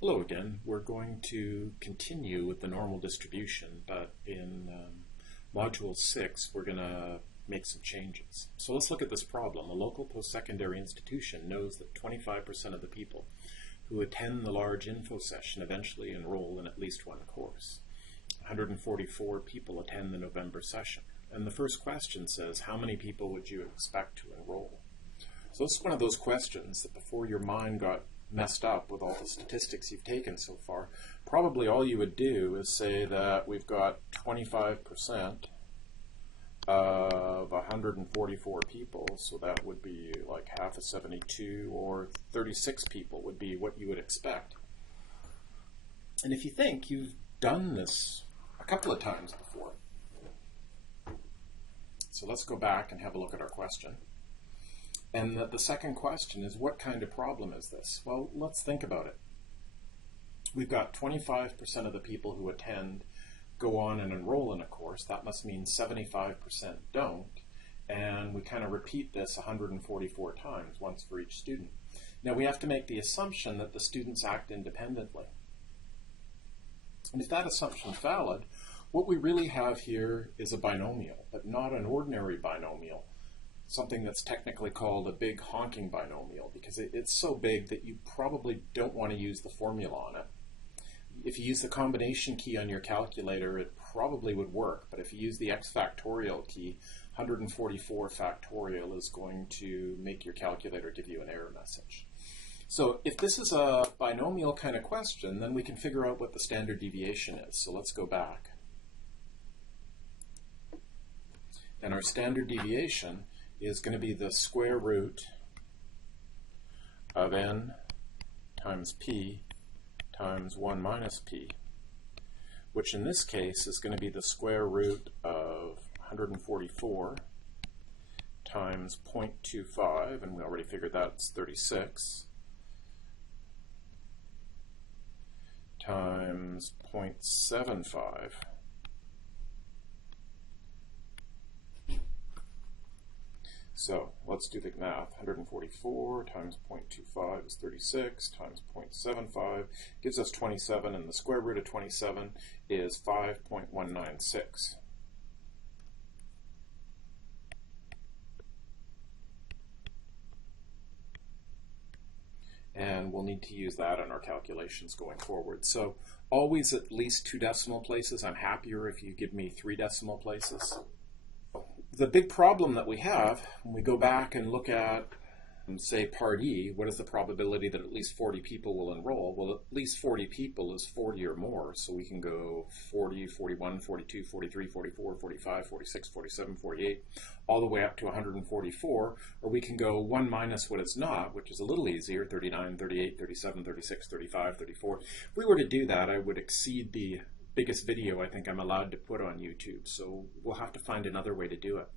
Hello again. We're going to continue with the normal distribution, but in Module 6 we're going to make some changes. So let's look at this problem. A local post-secondary institution knows that 25% of the people who attend the large info session eventually enroll in at least one course. 144 people attend the November session. And the first question says, how many people would you expect to enroll? So this is one of those questions that before your mind got messed up with all the statistics you've taken so far, probably all you would do is say that we've got 25% of 144 people, so that would be like half of 72, or 36 people would be what you would expect. And if you think you've done this a couple of times before, so let's go back and have a look at our question. And the second question is, what kind of problem is this? Well, let's think about it. We've got 25% of the people who attend go on and enroll in a course. That must mean 75% don't. And we kind of repeat this 144 times, once for each student. Now we have to make the assumption that the students act independently. And if that assumption is valid, what we really have here is a binomial, but not an ordinary binomial. Something that's technically called a big honking binomial, because it's so big that you probably don't want to use the formula on it. If you use the combination key on your calculator, it probably would work, but if you use the x factorial key, 144 factorial is going to make your calculator give you an error message. So if this is a binomial kind of question, then we can figure out what the standard deviation is. So let's go back. And our standard deviation is going to be the square root of n times p times 1 minus p, which in this case is going to be the square root of 144 times 0.25, and we already figured that's 36, times 0.75. So let's do the math. 144 times 0.25 is 36, times 0.75 gives us 27, and the square root of 27 is 5.196. And we'll need to use that in our calculations going forward. So always at least 2 decimal places. I'm happier if you give me 3 decimal places. The big problem that we have when we go back and look at, say, Part E, what is the probability that at least 40 people will enroll? Well, at least 40 people is 40 or more, so we can go 40, 41, 42, 43, 44, 45, 46, 47, 48, all the way up to 144, or we can go 1 minus what it's not, which is a little easier, 39, 38, 37, 36, 35, 34. If we were to do that, I would exceed the biggest video I think I'm allowed to put on YouTube, so we'll have to find another way to do it.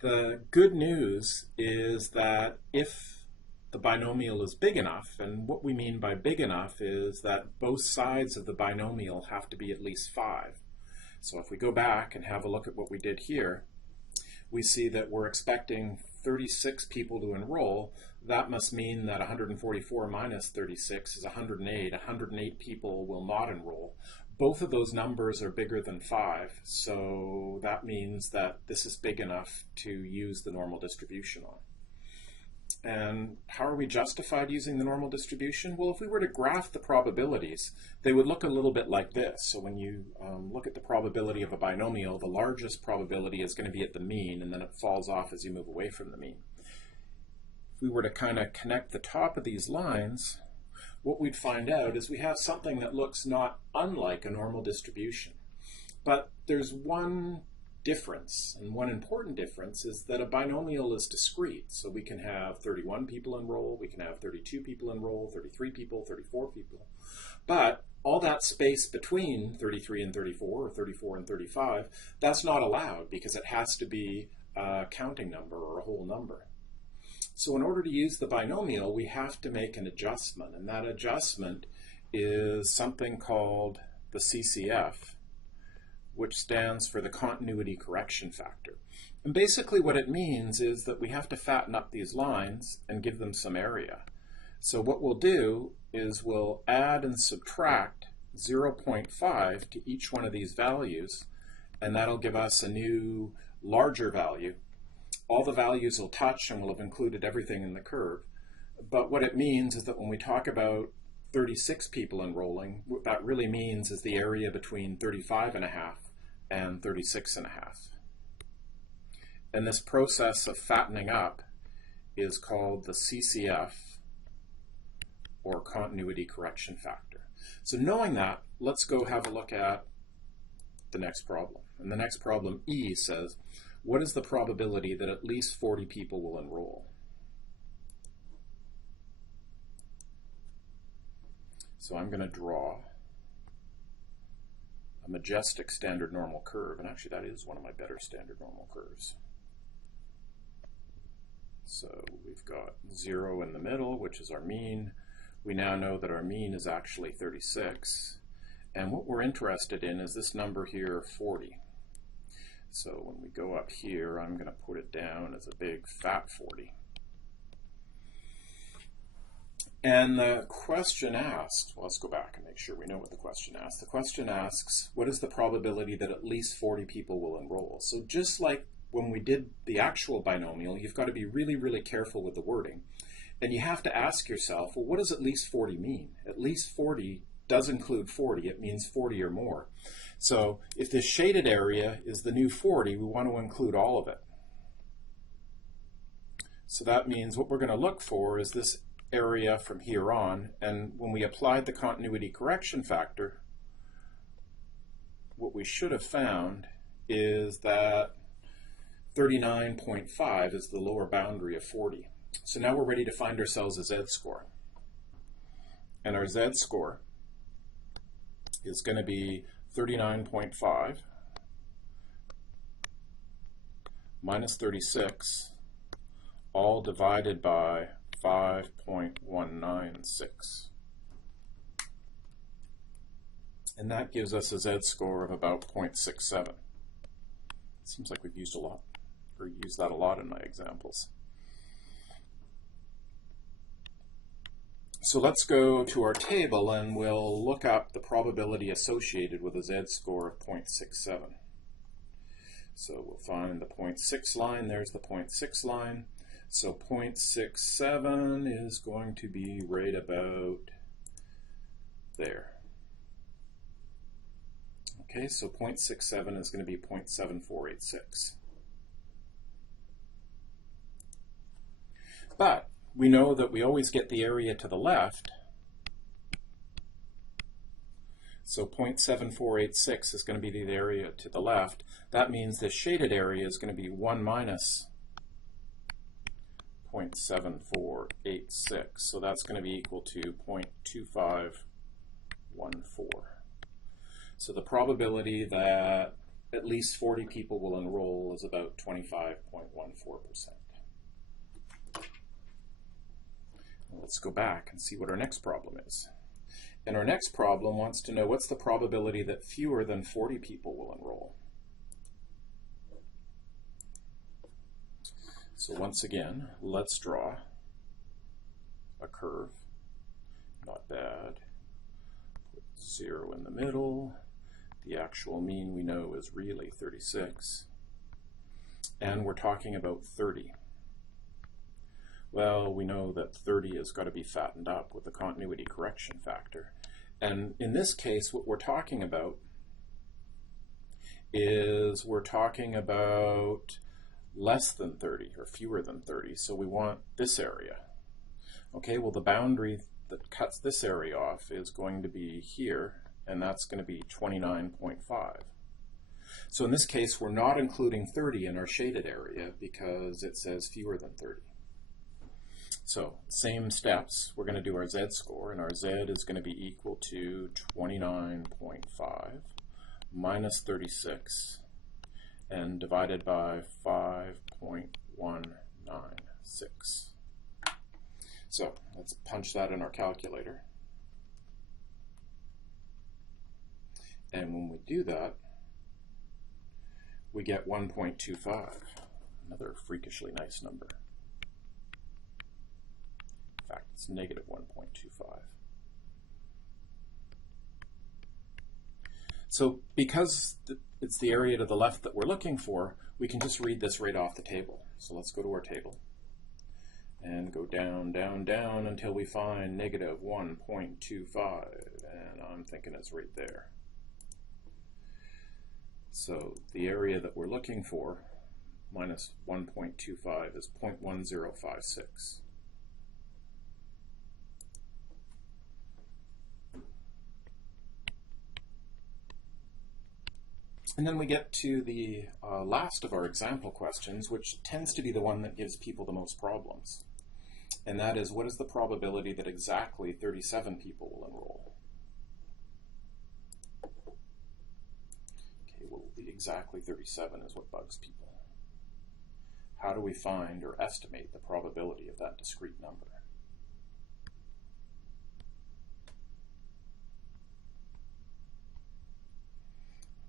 The good news is that if the binomial is big enough, and what we mean by big enough is that both sides of the binomial have to be at least 5. So if we go back and have a look at what we did here, we see that we're expecting 36 people to enroll. That must mean that 144 minus 36 is 108. 108 people will not enroll. Both of those numbers are bigger than 5, so that means that this is big enough to use the normal distribution on. And how are we justified using the normal distribution? Well, if we were to graph the probabilities, they would look a little bit like this. So when you look at the probability of a binomial, the largest probability is going to be at the mean, and then it falls off as you move away from the mean. If we were to kind of connect the top of these lines, what we'd find out is we have something that looks not unlike a normal distribution. But there's one difference, and one important difference is that a binomial is discrete. So we can have 31 people enroll, we can have 32 people enroll, 33 people, 34 people. But all that space between 33 and 34, or 34 and 35, that's not allowed because it has to be a counting number or a whole number. So in order to use the binomial, we have to make an adjustment, and that adjustment is something called the CCF, which stands for the continuity correction factor. And basically what it means is that we have to fatten up these lines and give them some area. So what we'll do is we'll add and subtract 0.5 to each one of these values, and that'll give us a new larger value. All the values will touch and we'll have included everything in the curve. But what it means is that when we talk about 36 people enrolling, what that really means is the area between 35.5 and 36.5. And this process of fattening up is called the CCF, or continuity correction factor. So knowing that, let's go have a look at the next problem. And the next problem, E, says, what is the probability that at least 40 people will enroll? So I'm going to draw a majestic standard normal curve, and actually that is one of my better standard normal curves. So we've got 0 in the middle, which is our mean. We now know that our mean is actually 36. And what we're interested in is this number here, 40. So when we go up here, I'm going to put it down as a big fat 40. And the question asks, well, let's go back and make sure we know what the question asks. The question asks, what is the probability that at least 40 people will enroll? So just like when we did the actual binomial, you've got to be really, really careful with the wording. And you have to ask yourself, well, what does at least 40 mean? At least 40 does include 40. It means 40 or more. So if this shaded area is the new 40, we want to include all of it. So that means what we're going to look for is this area from here on. And when we applied the continuity correction factor, what we should have found is that 39.5 is the lower boundary of 40. So now we're ready to find ourselves a z-score. And our z-score is going to be 39.5 minus 36, all divided by 5.196. And that gives us a z-score of about 0.67. Seems like we've used that a lot in my examples. So let's go to our table and we'll look up the probability associated with a z-score of 0.67. So we'll find the 0.6 line. There's the 0.6 line. So 0.67 is going to be right about there. Okay, so 0.67 is going to be 0.7486. But we know that we always get the area to the left. So 0.7486 is going to be the area to the left. That means this shaded area is going to be 1 minus 0.7486. So that's going to be equal to 0.2514. So the probability that at least 40 people will enroll is about 25.14%. Let's go back and see what our next problem is. And our next problem wants to know what's the probability that fewer than 40 people will enroll. So once again, let's draw a curve. Not bad. Put 0 in the middle. The actual mean we know is really 36. And we're talking about 30. Well, we know that 30 has got to be fattened up with the continuity correction factor. And in this case, what we're talking about is we're talking about less than 30 or fewer than 30. So we want this area. Okay, well, the boundary that cuts this area off is going to be here, and that's going to be 29.5. So in this case, we're not including 30 in our shaded area because it says fewer than 30. So same steps, we're going to do our z-score, and our z is going to be equal to 29.5 minus 36 and divided by 5.196. So let's punch that in our calculator. And when we do that, we get 1.25, another freakishly nice number. In fact, it's negative 1.25. So because it's the area to the left that we're looking for, we can just read this right off the table. So let's go to our table and go down, down, down until we find negative 1.25, and I'm thinking it's right there. So the area that we're looking for, minus 1.25, is 0.1056. And then we get to the last of our example questions, which tends to be the one that gives people the most problems. And that is, what is the probability that exactly 37 people will enroll? Okay, well, the exactly 37 is what bugs people. How do we find or estimate the probability of that discrete number?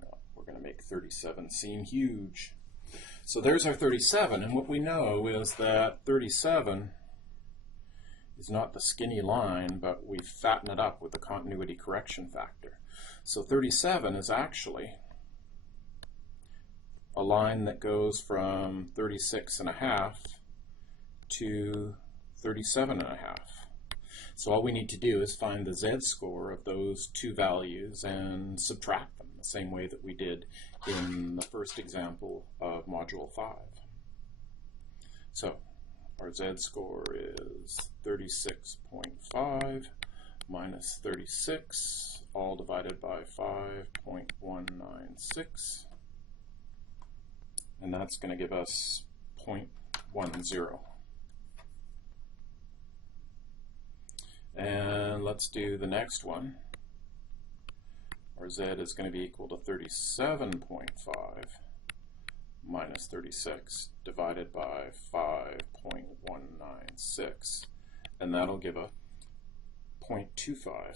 Well, we're going to make 37 seem huge. So there's our 37, and what we know is that 37 is not the skinny line, but we fatten it up with the continuity correction factor. So 37 is actually a line that goes from 36.5 to 37.5. So all we need to do is find the z-score of those two values and subtract them, the same way that we did in the first example of Module 5. So our z-score is 36.5 minus 36, all divided by 5.196. And that's going to give us 0.10. And let's do the next one. Our z is going to be equal to 37.5 minus 36 divided by 5.196, and that'll give a 0.25.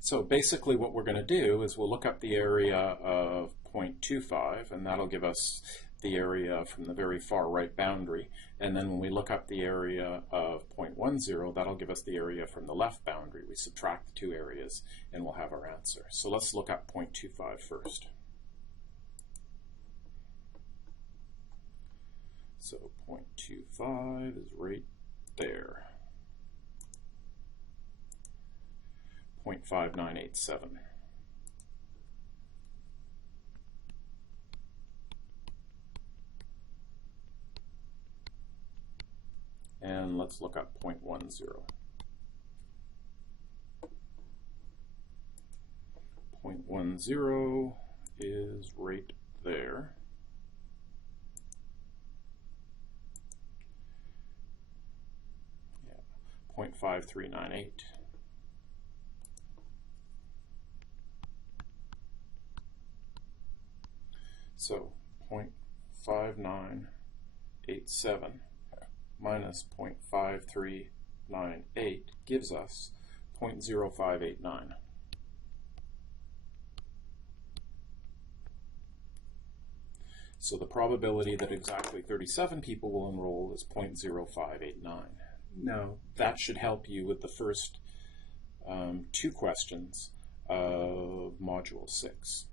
So basically what we're going to do is we'll look up the area of 0.25, and that'll give us the area from the very far right boundary, and then when we look up the area of 0.10, that'll give us the area from the left boundary. We subtract the two areas and we'll have our answer. So let's look up 0.25 first. So 0.25 is right there. 0.5987. And let's look up 0.10. 0.10 is right there. Yeah, 0.5398. So 0.5987 minus 0.5398 gives us 0.0589. So the probability that exactly 37 people will enroll is 0.0589. Now, that should help you with the first two questions of Module 6.